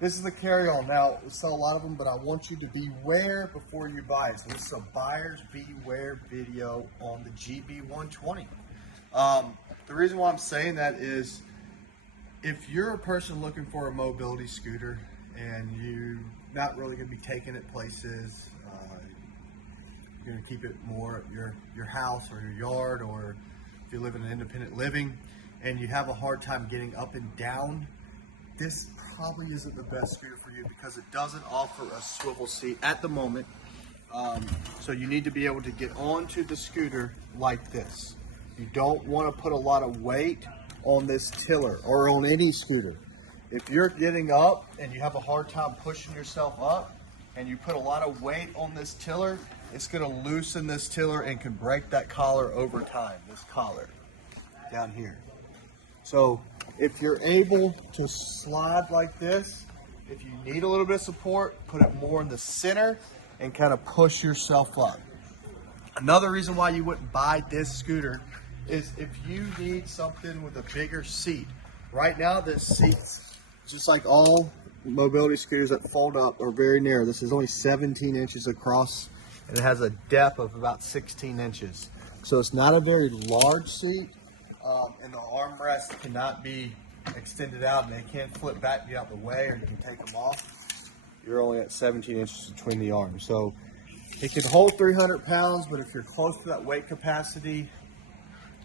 This is the Carryon. Now, we sell a lot of them, but I want you to beware before you buy it. So this is a buyer's beware video on the GB 120. The reason why I'm saying that is if you're a person looking for a mobility scooter and you're not really going to be taking it places, you're going to keep it more at your house or your yard, or if you live in an independent living and you have a hard time getting up and down, this probably isn't the best scooter for you because it doesn't offer a swivel seat at the moment. So you need to be able to get onto the scooter like this. You don't want to put a lot of weight on this tiller or on any scooter. If you're getting up and you have a hard time pushing yourself up and you put a lot of weight on this tiller, it's going to loosen this tiller and can break that collar over time, this collar down here. So if you're able to slide like this, if you need a little bit of support, put it more in the center and kind of push yourself up. Another reason why you wouldn't buy this scooter is if you need something with a bigger seat. Right now, this seat's just like all mobility scooters that fold up are very narrow. This is only 17 inches across and it has a depth of about 16 inches. So it's not a very large seat, and the armrests cannot be extended out and they can flip back, get out the way, or you can take them off. You're only at 17 inches between the arms. So it can hold 300 pounds, but if you're close to that weight capacity,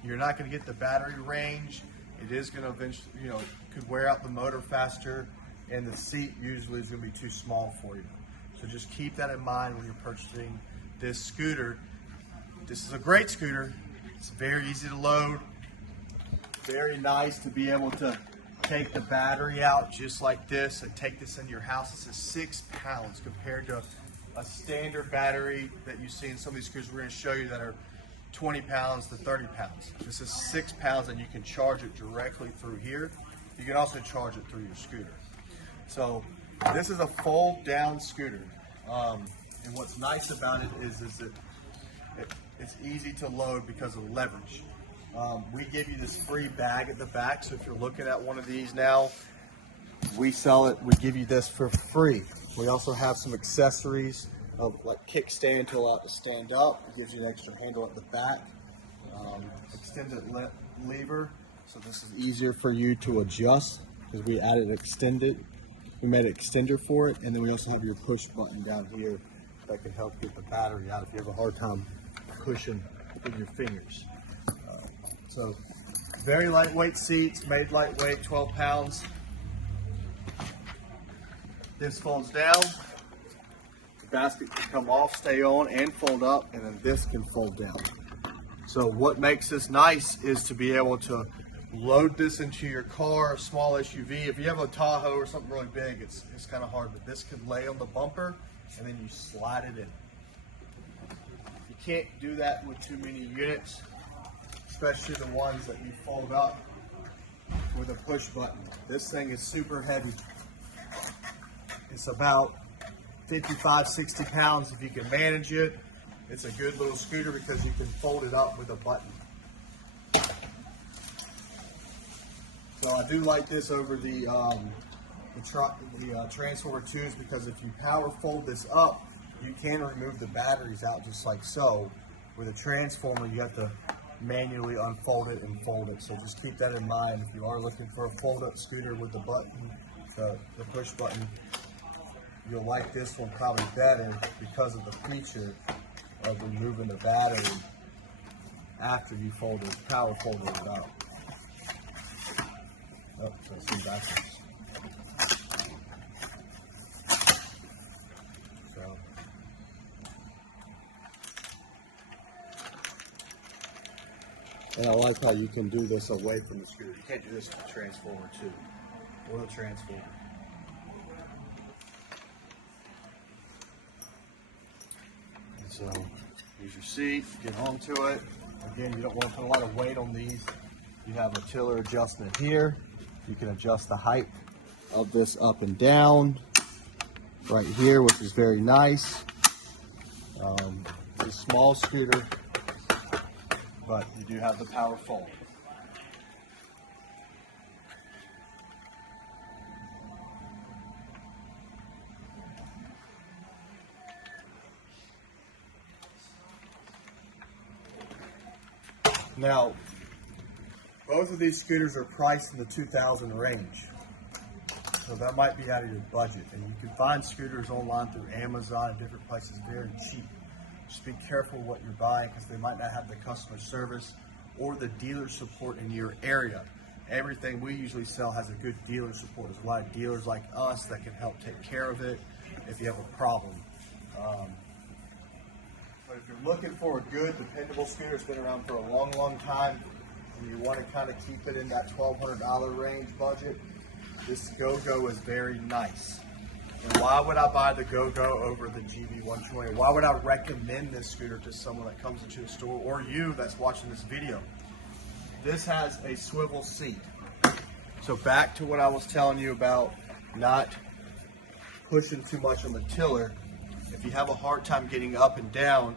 you're not going to get the battery range. It is going to eventually, could wear out the motor faster, and the seat usually is going to be too small for you. So just keep that in mind when you're purchasing this scooter. This is a great scooter. It's very easy to load. Very nice to be able to take the battery out just like this and take this in your house. This is 6 pounds compared to a standard battery that you see in some of these scooters we're going to show you that are 20 pounds to 30 pounds. This is 6 pounds and you can charge it directly through here. You can also charge it through your scooter. So this is a fold down scooter. And what's nice about it is that it's easy to load because of the leverage. We give you this free bag at the back, so if you're looking at one of these now, we sell it, we give you this for free. We also have some accessories of like kickstand to allow it to stand up. It gives you an extra handle at the back, extended lever, so this is easier for you to adjust because we added we made an extender for it, and then we also have your push button down here that can help get the battery out if you have a hard time pushing with your fingers. So very lightweight seats, made lightweight, 12 pounds. This folds down. The basket can come off, stay on, and fold up, and then this can fold down. So what makes this nice is to be able to load this into your car, a small SUV. If you have a Tahoe or something really big, it's kind of hard, but this can lay on the bumper and then you slide it in. You can't do that with too many units, especially the ones that you fold up with a push button. This thing is super heavy. It's about 55, 60 pounds if you can manage it. It's a good little scooter because you can fold it up with a button. So I do like this over the Transformer 2s because if you power fold this up, you can remove the batteries out just like so. With a Transformer, you have to manually unfold it and fold it. So just keep that in mind if you are looking for a fold-up scooter with the button, the push button. You'll like this one probably better because of the feature of removing the battery after you power folded it out. Oh, so I see backwards. So, and I like how you can do this away from the scooter. You can't do this with the Transformer 2 or the Transformer. And so, here's your seat, get onto it. Again, you don't want to put a lot of weight on these. You have a tiller adjustment here. You can adjust the height of this up and down right here, which is very nice. It's a small scooter, but you do have the power fold. Now, both of these scooters are priced in the 2,000 range. So that might be out of your budget. And you can find scooters online through Amazon and different places very cheap. Just be careful what you're buying because they might not have the customer service or the dealer support in your area. Everything we usually sell has a good dealer support. There's a lot of dealers like us that can help take care of it if you have a problem. But if you're looking for a good, dependable scooter, it's been around for a long, long time, and you want to kind of keep it in that $1,200 range budget, this Go-Go is very nice. And why would I buy the Go-Go over the GB120? Why would I recommend this scooter to someone that comes into a store or you that's watching this video? This has a swivel seat. So back to what I was telling you about not pushing too much on the tiller. If you have a hard time getting up and down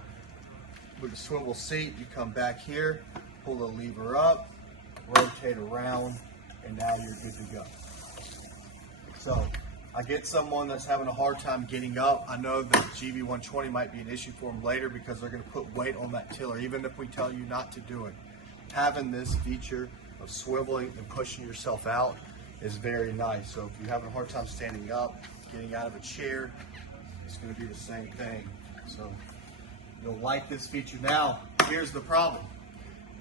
with a swivel seat, you come back here, pull the lever up, rotate around, and now you're good to go. So I get someone that's having a hard time getting up. I know the GB120 might be an issue for them later because they're going to put weight on that tiller, even if we tell you not to do it. Having this feature of swiveling and pushing yourself out is very nice. So if you're having a hard time standing up, getting out of a chair, it's going to be the same thing. So you'll like this feature. Now, here's the problem.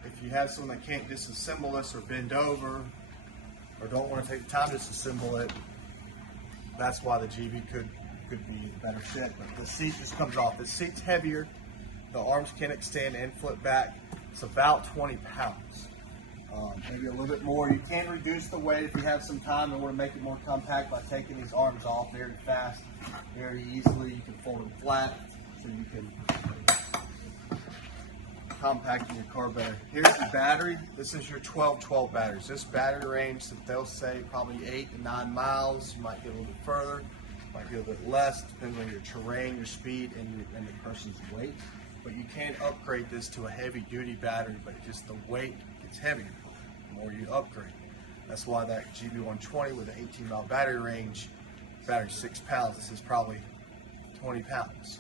If you have someone that can't disassemble this or bend over or don't want to take the time to disassemble it, that's why the GB could be a better fit. But the seat just comes off. The seat's heavier. The arms can extend and flip back. It's about 20 pounds. Maybe a little bit more. You can reduce the weight if you have some time and want to make it more compact by taking these arms off very fast, very easily. You can fold them flat so you can compact in your car better. Here's the battery. This is your 12-12 batteries. This battery range that they'll say probably 8 to 9 miles. You might get a little bit further, might get a little bit less, depending on your terrain, your speed, and the person's weight. But you can upgrade this to a heavy-duty battery, but just the weight gets heavier the more you upgrade. That's why that GB120 with an 18-mile battery range, battery 6 pounds. This is probably 20 pounds.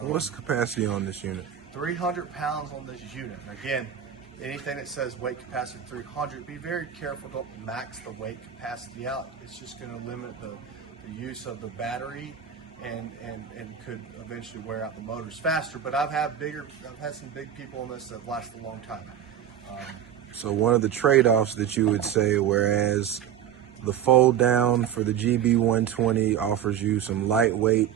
What's the capacity on this unit? 300 pounds on this unit. Again, anything that says weight capacity 300, be very careful. Don't max the weight capacity out. It's just going to limit the use of the battery and could eventually wear out the motors faster. But I've had some big people on this that last a long time. So one of the trade-offs that you would say, whereas the fold down for the GB120 offers you some lightweight,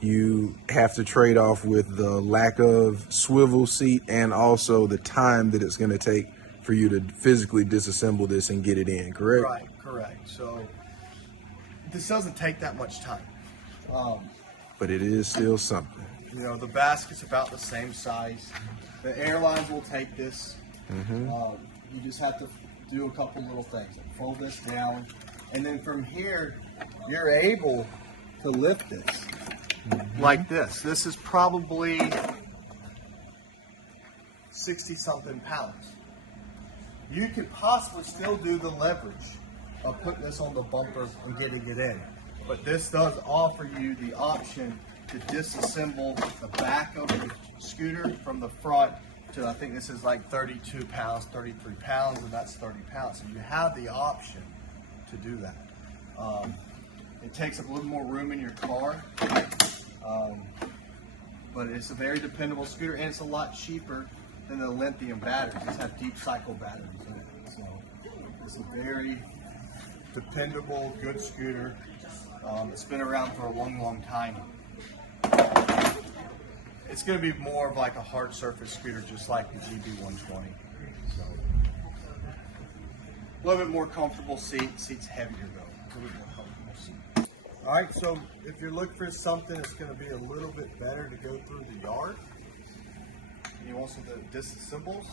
you have to trade off with the lack of swivel seat and also the time that it's going to take for you to physically disassemble this and get it in, correct? Right, correct. So this doesn't take that much time. But it is still something. You know, the basket's about the same size. The airlines will take this. You just have to do a couple little things. Like fold this down, and then from here, you're able to lift this. Like this. This is probably 60-something pounds. You could possibly still do the leverage of putting this on the bumper and getting it in. But this does offer you the option to disassemble the back of the scooter from the front to, I think this is like 32 pounds, 33 pounds, and that's 30 pounds. So you have the option to do that. It takes up a little more room in your car. But it's a very dependable scooter, and it's a lot cheaper than the lithium batteries. These have deep cycle batteries in it. So it's a very dependable, good scooter. It's been around for a long, long time. It's going to be more of like a hard surface scooter, just like the GB120. So a little bit more comfortable seats heavier though. A little bit more comfortable seat. All right, so if you're looking for something that's going to be a little bit better to go through the yard, and you want some of the disassembles,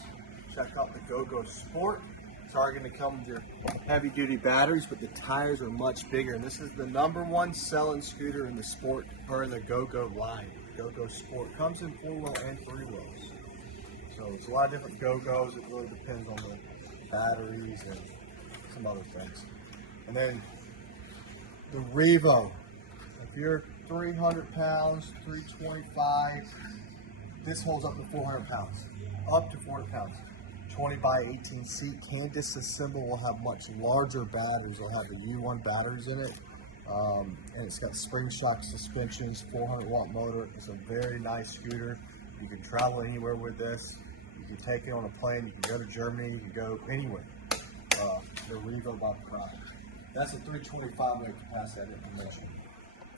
check out the Go-Go Sport. It's already going to come with your heavy-duty batteries, but the tires are much bigger. And this is the #1 selling scooter in the sport, or in the Go-Go line. Go-Go Sport comes in 4-wheel and 3-wheels. So it's a lot of different Go-Go's. It really depends on the batteries and some other things. And then the Revo. If you're 300 pounds, 325, this holds up to 400 pounds. Up to 400 pounds. 20 by 18 seat. Can disassemble, will have much larger batteries. It'll have the U1 batteries in it. And it's got spring shock suspensions, 400 watt motor. It's a very nice scooter. You can travel anywhere with this. You can take it on a plane. You can go to Germany. You can go anywhere. The Revo by Prime. That's a 325 weight capacity information.